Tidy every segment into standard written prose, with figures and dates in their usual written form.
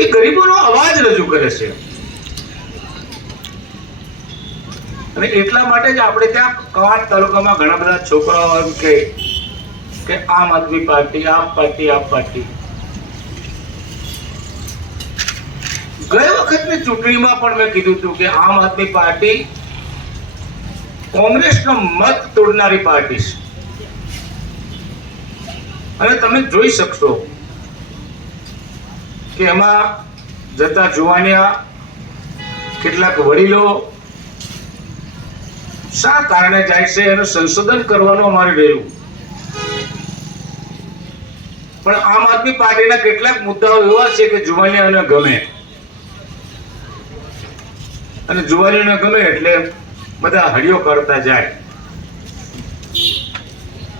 એ ગરીબોનો અવાજ રજૂ કરે છે. અને એટલા માટે જ આપણે ત્યાં કવાંટ તાલુકામાં ઘણા બધા છોકરાઓ એમ કે આમ આદમી પાર્ટી, આપ પાર્ટી, આપ પાર્ટી. ગઈ વખતની ચૂંટણીમાં પણ મેં કીધું હતું કે આમ આદમી પાર્ટી કોંગ્રેસનો મત તોડનારી પાર્ટી છે. અને તમે જોઈ શકશો કે એમાં જતા જુવાનિયા કેટલાક વડીલો શા કારણે જાય છે એનું સંશોધન કરવાનું અમારે રહ્યું. પણ આમ આદમી પાર્ટીના કેટલાક મુદ્દાઓ એવા છે કે જુવાનિયાઓને ગમે, અને જુવાનીઓને ગમે એટલે બધા હળીઓ કરતા જાય.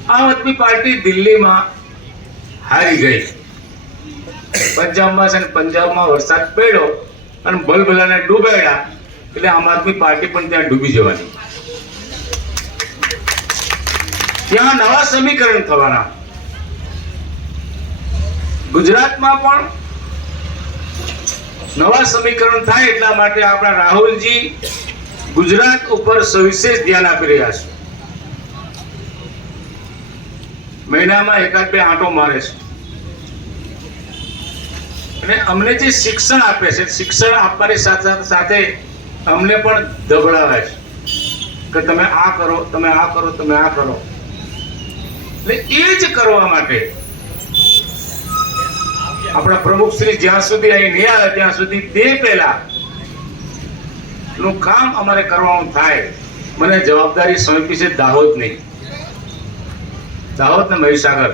આમ આદમી પાર્ટી દિલ્હીમાં હારી ગઈ. પંજાબમાં વરસાદ પડ્યો અને ભલભલાને ડૂબાડ્યા એટલે આમ આદમી પાર્ટી પણ ત્યાં ડૂબી જવાની. ત્યાં નવા સમીકરણ થવાના. ગુજરાતમાં પણ નવા સમીકરણ થાય એટલા માટે આપણા રાહુલજી ગુજરાત ઉપર સવિશેષ ધ્યાન આપી રહ્યા છે. મહિનામાં એકાદ બે આંટો મારે છે અને અમને જે શિક્ષણ આપે છે, શિક્ષણ આપવાની સાથે સાથે અમને પણ દબડાવે છે કે તમે આ કરો, તમે આ કરો, તમે આ કરો. એટલે એ જ કરવા માટે આપણા પ્રમુખ શ્રી જ્યાં સુધી અહીં નહીં આવે ત્યાં સુધી તે પહેલા નું કામ અમારે કરવાનું થાય. મને જવાબદારી સોંપી છે દાહોદની, દાહોદ ને મહીસાગર.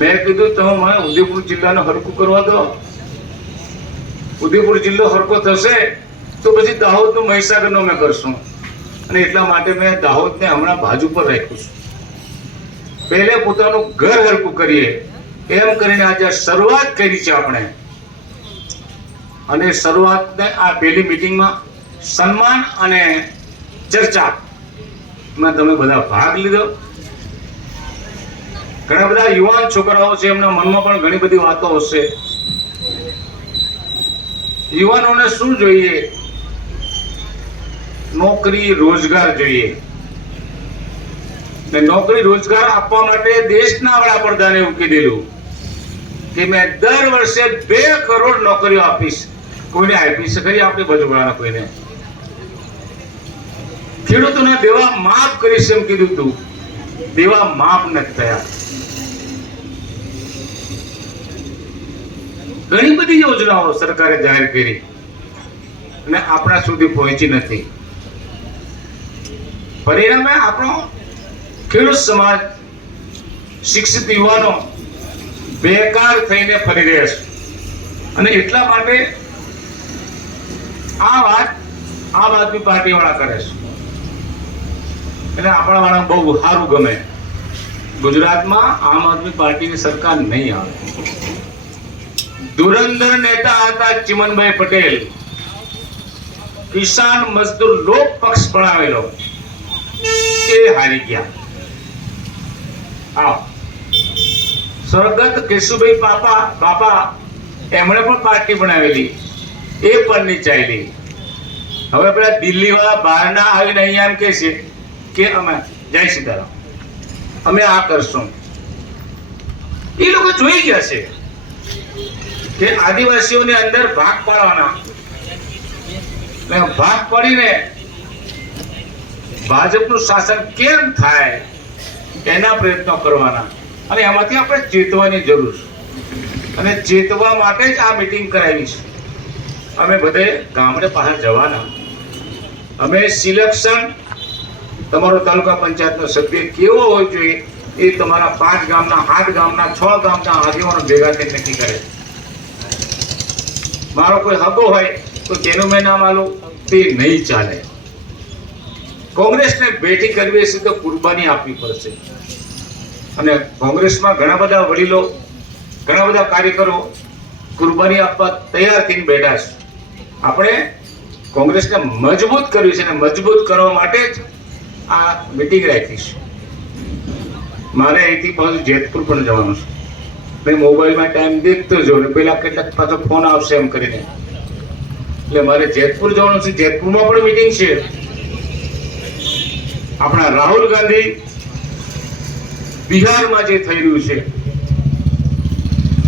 મેં કીધું તો મને ઉદયપુર જિલ્લાનો હરકું કરવા દો. ઉદયપુર જિલ્લો હરકો થશે તો પછી દાહોદ નું મહીસાગર નો મેં કરશું. અને એટલા માટે મેં દાહોદને હમણાં બાજુ પર રાખ્યું છે. પહેલે પોતાનું ઘર હરકું કરીએ એમ કરીને આજે શરૂઆત કરી છે આપણે. અને શરૂઆતને આ પહેલી મીટિંગમાં સન્માન અને ચર્ચામાં તમે બધા ભાગ લીધો. ઘણા બધા યુવાન છોકરાઓ છે, એમના મનમાં પણ ઘણી બધી વાતો હશે. યુવાનોને શું જોઈએ? નોકરી રોજગાર જોઈએ. નોકરી રોજગાર આપવા માટે દેશના વડાપ્રધાને એવું કીધેલું કે મેં દર વર્ષે 2 કરોડ નોકરીઓ આપીશ. કોઈને આપી છે ખરી આપણી બાજુવાળાના કોઈને? ખેડૂતોના દેવા માફ કરીશ એમ કીધું તું, દેવા માફ નથી થયા. ઘણી બધી યોજનાઓ સરકારે જાહેર કરી અને આપણા સુધી પહોંચી નથી. પરિણામે આપણો ખેડૂત સમાજ, શિક્ષિત યુવાનો બેકાર થઈને ફરી રહ્યા છે. અને એટલા માટે આ વાત આમ આદમી પાર્ટી વાળા કરે છે. એટલે આપણા વાળા બહુ સારું ગમે. ગુજરાતમાં આમ આદમી પાર્ટીની સરકાર નહીં આવે. ધુરંધર નેતા હતા ચિમનભાઈ પટેલ, કિસાન મજદૂર લોક પક્ષ બનાવેલો, એ હારી ગયા. સ્વર્ગત કેશુભાઈ બાપા એમણે પણ પાર્ટી બનાવેલી, એ પણ નહીં ચાલી. હવે પેલા દિલ્હી વાળા બહારના આવીને અહીંયા એમ કે છે કે અમે જય સીતારામ, અમે આ કરશું. એ લોકો જોઈ ગયા છે કે આદિવાસીઓને અંદર ભાગ પાડવાના, ભાગ પાડીને ભાજપનું શાસન કેમ થાય એના પ્રયત્નો કરવાના. અને એમાંથી આપણે ચેતવાની જરૂર છે. અને ચેતવા માટે જ આ મીટિંગ કરાવી છે. અમે બધે ગામડે પાછા જવાના. અમે સિલેક્શન, તમારો તાલુકા પંચાયતનો સભ્ય કેવો હોવો જોઈએ એ તમારા 5 ગામના, 8 ગામના, 6 ગામના આગેવાનો ભેગા થઈને નક્કી કરે. મારો કોઈ હગો હોય તો તેનું મેં નામ આલું, તે નહીં ચાલે. કોંગ્રેસને બેઠી કરવી છે તો કુરબાની આપવી પડશે. અને કોંગ્રેસમાં ઘણા બધા વડીલો, ઘણા બધા કાર્યકરો કુરબાની આપવા તૈયાર થઈને બેઠા છે. આપણે કોંગ્રેસને મજબૂત કરવી છે, અને મજબૂત કરવા માટે જ આ મીટિંગ રાખી છે. મારે અહીંથી પાછું જેતપુર પણ જવાનું છે. મેં મોબાઈલમાં ટાઈમ દેખતો જો ને પેલા કેટલાક પાછો ફોન આવશે એમ કરીને, એટલે મારે જેતપુર જવાનું છે. જેતપુરમાં પણ મીટિંગ છે. આપણા રાહુલ ગાંધી બિહારમાં જે થઈ રહ્યું છે,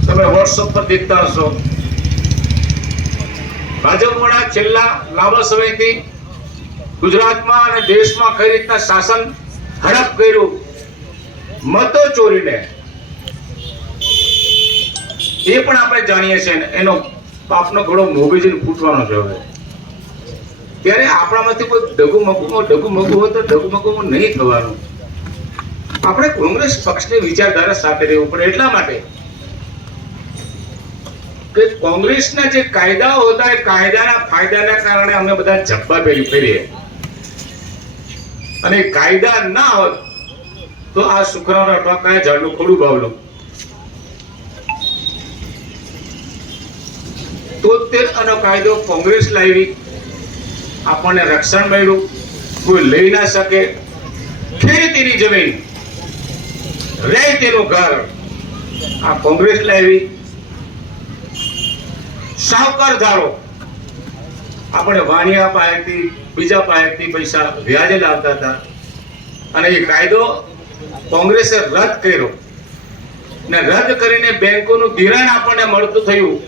તમે વોટ્સઅપ પર દેખતા હશો. ભાજપ વાળા છેલ્લા લાંબા સમયથી ગુજરાતમાં અને દેશમાં કઈ રીતના શાસન હડપ કર્યું, મતો ચોરીને, એ પણ આપણે જાણીએ છીએ. એનો પાપનો ઘોડો મોગીજીને ફૂટવાનો છે હવે. ત્યારે આપણામાંથી કોઈ ડગુમગુ હોય તો ડગુમગુમાં નહીં થવાનું. આપણે કોંગ્રેસ પક્ષની વિચારધારા સાથે રહેવું પડે. એટલા માટે કે કોંગ્રેસના જે કાયદાઓ હતા એ કાયદાના ફાયદાના કારણે અમે બધા જબ્બા ફેરીએ, અને કાયદા ના હોત તો આ શુક્રાના અટવાકાએ ઝાડનું ખોડું બાવલું. 73 આનો કાયદો કોંગ્રેસ લાવી, આપણને રક્ષણ મળ્યું, કોઈ લઈ ના શકે. ખેતીની જમીન, રહે તેનું ઘર, આ કોંગ્રેસ લાવી. સાવકાર ધારો, આપણે વાણિયા પાસેથી બીજા પાસેથી પૈસા વ્યાજે લાવતા હતા, અને એ કાયદો કોંગ્રેસે રદ કર્યો, ને રદ કરીને બેંકોનું ધિરાણ આપણને મળતું થયું.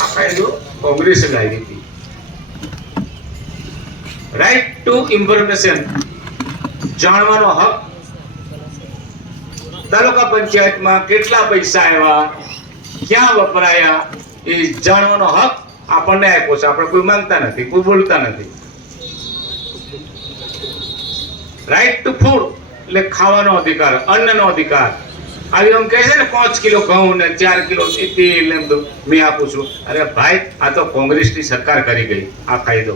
આ કાયદો કોંગ્રેસે લાવી હતી. રાઈટ ટુ ઇન્ફોર્મેશન, જાણવાનો હક. તાલુકા પંચાયતમાં કેટલા પૈસા આવ્યા, ક્યાં વપરાયા, એ જાણવાનો હક આપણને આપ્યો છે. આપણે કોઈ માંગતા નથી, કોઈ બોલતા નથી. રાઈટ ટુ ફૂડ, એટલે ખાવાનો અધિકાર, અન્નનો અધિકાર. આવી એમ કહે છે ને 5 કિલો ઘઉં ને 4 કિલો તેલ ને બધું મેં આપું છું. અરે ભાઈ, આ તો કોંગ્રેસની સરકાર કરી ગઈ આ કાયદો.